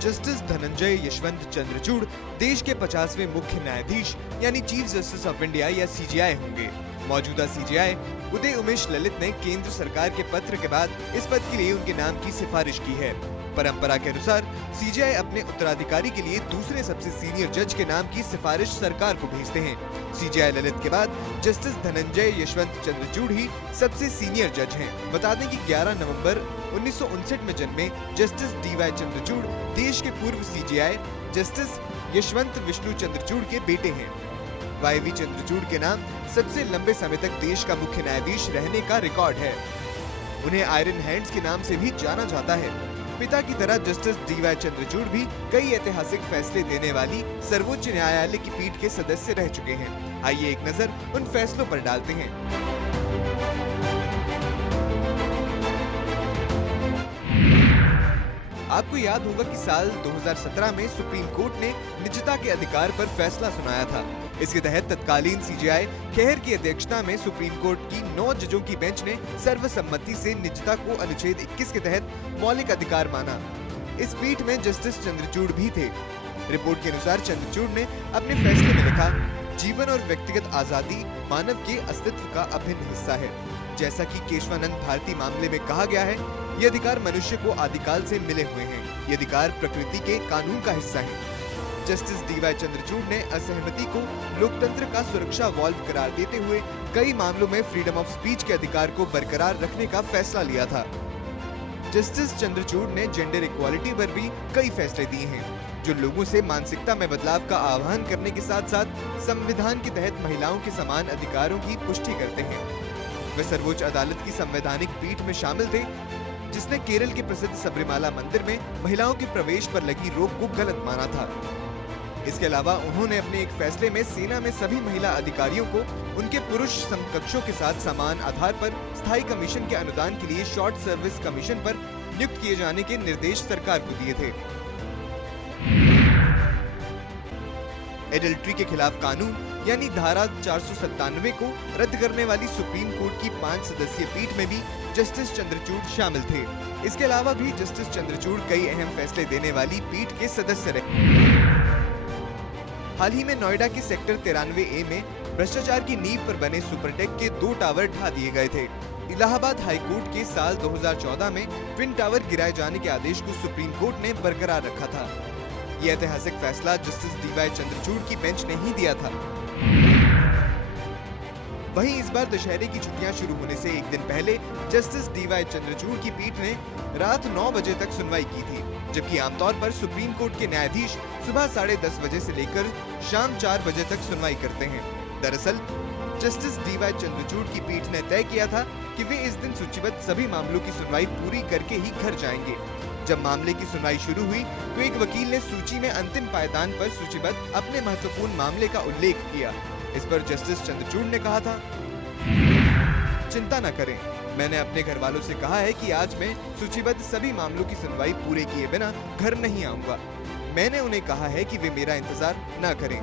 Justice Dhananjay Yashwant Chandrachud देश के 50वें मुख्य न्यायाधीश यानी चीफ जस्टिस ऑफ इंडिया या सीजेआई होंगे। मौजूदा सीजेआई उदय उमेश ललित ने केंद्र सरकार के पत्र के बाद इस पद के लिए उनके नाम की सिफारिश की है। परंपरा के अनुसार सीजेआई अपने उत्तराधिकारी के लिए दूसरे सबसे सीनियर जज के नाम की सिफारिश सरकार को भेजते हैं। सीजेआई ललित के बाद जस्टिस धनंजय यशवंत चंद्रचूड़ ही सबसे सीनियर जज हैं। बता दें कि 11 नवंबर 1959 में जन्मे जस्टिस डीवाई चंद्रचूड़ देश के पूर्व सीजेआई जस्टिस यशवंत विष्णु चंद्रचूड़ के बेटे हैं। वाईवी चंद्रचूड़ के नाम सबसे लंबे समय तक देश का मुख्य न्यायाधीश रहने का रिकॉर्ड है। उन्हें आयरन हैंड्स के नाम से भी जाना जाता है। पिता की तरह जस्टिस डीवाई चंद्रचूड़ भी कई ऐतिहासिक फैसले देने वाली सर्वोच्च न्यायालय की पीठ के सदस्य रह चुके हैं। आइए एक नजर उन फैसलों पर डालते हैं। आपको याद होगा कि साल 2017 में सुप्रीम कोर्ट ने निजता के अधिकार पर फैसला सुनाया था। इसके तहत तत्कालीन सीजेआई खेहर की अध्यक्षता में सुप्रीम कोर्ट की 9 जजों की बेंच ने सर्वसम्मति से निजता को अनुच्छेद 21 के तहत मौलिक अधिकार माना। इस पीठ में जस्टिस चंद्रचूड़ भी थे। रिपोर्ट के अनुसार चंद्रचूड़ ने अपने फैसले में लिखा, जीवन और व्यक्तिगत आजादी मानव के अस्तित्व का अभिन्न हिस्सा है। जैसा कि केशवानंद भारती मामले में कहा गया है, ये अधिकार मनुष्य को आदिकाल से मिले हुए हैं। ये अधिकार प्रकृति के कानून का हिस्सा है। जस्टिस डीवाई चंद्रचूड़ ने असहमति को लोकतंत्र का सुरक्षा वाल्व करार देते हुए कई मामलों में फ्रीडम ऑफ स्पीच के अधिकार को बरकरार रखने का फैसला लिया था। जस्टिस चंद्रचूड़ ने जेंडर इक्वालिटी पर भी कई फैसले दिए हैं, जो लोगों से मानसिकता में बदलाव का आह्वान करने के साथ साथ संविधान के तहत महिलाओं के समान अधिकारों की पुष्टि करते हैं। वे सर्वोच्च अदालत की संवैधानिक पीठ में शामिल थे, जिसने केरल के प्रसिद्ध सबरीमाला मंदिर में महिलाओं के प्रवेश पर लगी रोक को गलत माना था। इसके अलावा उन्होंने अपने एक फैसले में सेना में सभी महिला अधिकारियों को उनके पुरुष समकक्षों के साथ समान आधार पर स्थायी कमीशन के अनुदान के लिए शॉर्ट सर्विस कमीशन पर नियुक्त किए जाने के निर्देश सरकार को दिए थे। एडल्ट्री के खिलाफ कानून यानी धारा 497 को रद्द करने वाली सुप्रीम कोर्ट की 5 सदस्यीय पीठ में भी जस्टिस चंद्रचूड़ शामिल थे। इसके अलावा भी जस्टिस चंद्रचूड़ कई अहम फैसले देने वाली पीठ के सदस्य रहे। हाल ही में नोएडा के सेक्टर 93A में भ्रष्टाचार की नींव पर बने सुपरटेक के 2 टावर ढा दिए गए थे। इलाहाबाद हाईकोर्ट के साल 2014 में ट्विन टावर गिराए जाने के आदेश को सुप्रीम कोर्ट ने बरकरार रखा था। यह ऐतिहासिक फैसला जस्टिस डीवाई चंद्रचूड़ की बेंच ने ही दिया था। वहीं इस बार दशहरे की छुट्टियां शुरू होने से एक दिन पहले जस्टिस डीवाई चंद्रचूड़ की पीठ ने रात 9 बजे तक सुनवाई की थी, जबकि आमतौर पर सुप्रीम कोर्ट के न्यायाधीश सुबह 10:30 बजे से लेकर शाम 4 बजे तक सुनवाई करते हैं। दरअसल जस्टिस डीवाई चंद्रचूड़ की पीठ ने तय किया था कि वे इस दिन सूचीबद्ध सभी मामलों की सुनवाई पूरी करके ही घर जाएंगे। जब मामले की सुनवाई शुरू हुई तो एक वकील ने सूची में अंतिम पायदान पर सूचीबद्ध अपने महत्वपूर्ण मामले का उल्लेख किया। इस पर जस्टिस चंद्रचूड़ ने कहा था, चिंता न करें, मैंने अपने घर वालों से कहा है कि आज मैं सूचीबद्ध सभी मामलों की सुनवाई पूरे किए बिना घर नहीं आऊंगा। मैंने उन्हें कहा है कि वे मेरा इंतजार न करें।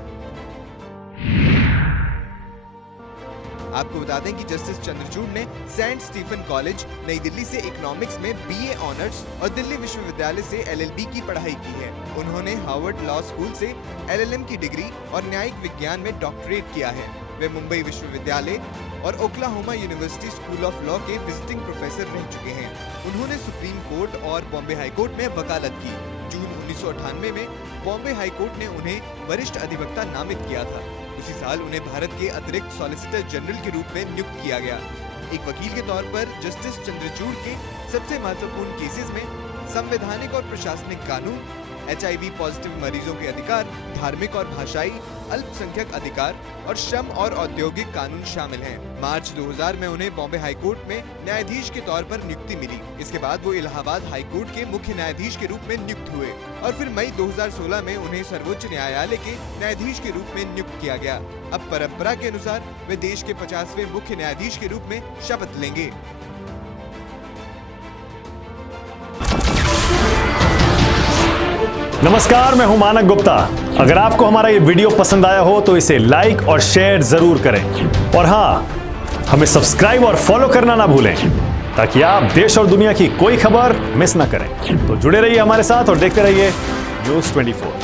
आपको बता दें कि जस्टिस चंद्रचूड़ ने सेंट स्टीफन कॉलेज नई दिल्ली से इकोनॉमिक्स में BA ऑनर्स और दिल्ली विश्वविद्यालय से LLB की पढ़ाई की है। उन्होंने हार्वर्ड लॉ स्कूल से LLM की डिग्री और न्यायिक विज्ञान में डॉक्टरेट किया है। वे मुंबई विश्वविद्यालय और Oklahoma university school of law के विजिटिंग प्रोफेसर रह चुके हैं। उन्होंने सुप्रीम कोर्ट और बॉम्बे हाई कोर्ट में वकालत की। जून 1998 में बॉम्बे हाई कोर्ट ने उन्हें वरिष्ठ अधिवक्ता नामित किया था। उसी साल उन्हें भारत के अतिरिक्त सॉलिसिटर जनरल के रूप में नियुक्त किया गया। एक वकील के तौर पर जस्टिस चंद्रचूड़ के सबसे महत्वपूर्ण केसेस में संवैधानिक और प्रशासनिक कानून, HIV पॉजिटिव मरीजों के अधिकार, धार्मिक और भाषाई अल्पसंख्यक अधिकार और श्रम और औद्योगिक कानून शामिल हैं। मार्च 2000 में उन्हें बॉम्बे हाई कोर्ट में न्यायाधीश के तौर पर नियुक्ति मिली। इसके बाद वो इलाहाबाद हाई कोर्ट के मुख्य न्यायाधीश के रूप में नियुक्त हुए और फिर मई 2016 में उन्हें सर्वोच्च न्यायालय के न्यायाधीश के रूप में नियुक्त किया गया। अब परंपरा के अनुसार वे देश के 50वें मुख्य न्यायाधीश के रूप में शपथ लेंगे। नमस्कार, मैं हूं मानक गुप्ता। अगर आपको हमारा ये वीडियो पसंद आया हो तो इसे लाइक और शेयर जरूर करें और हाँ, हमें सब्सक्राइब और फॉलो करना ना भूलें ताकि आप देश और दुनिया की कोई खबर मिस ना करें। तो जुड़े रहिए हमारे साथ और देखते रहिए न्यूज 24।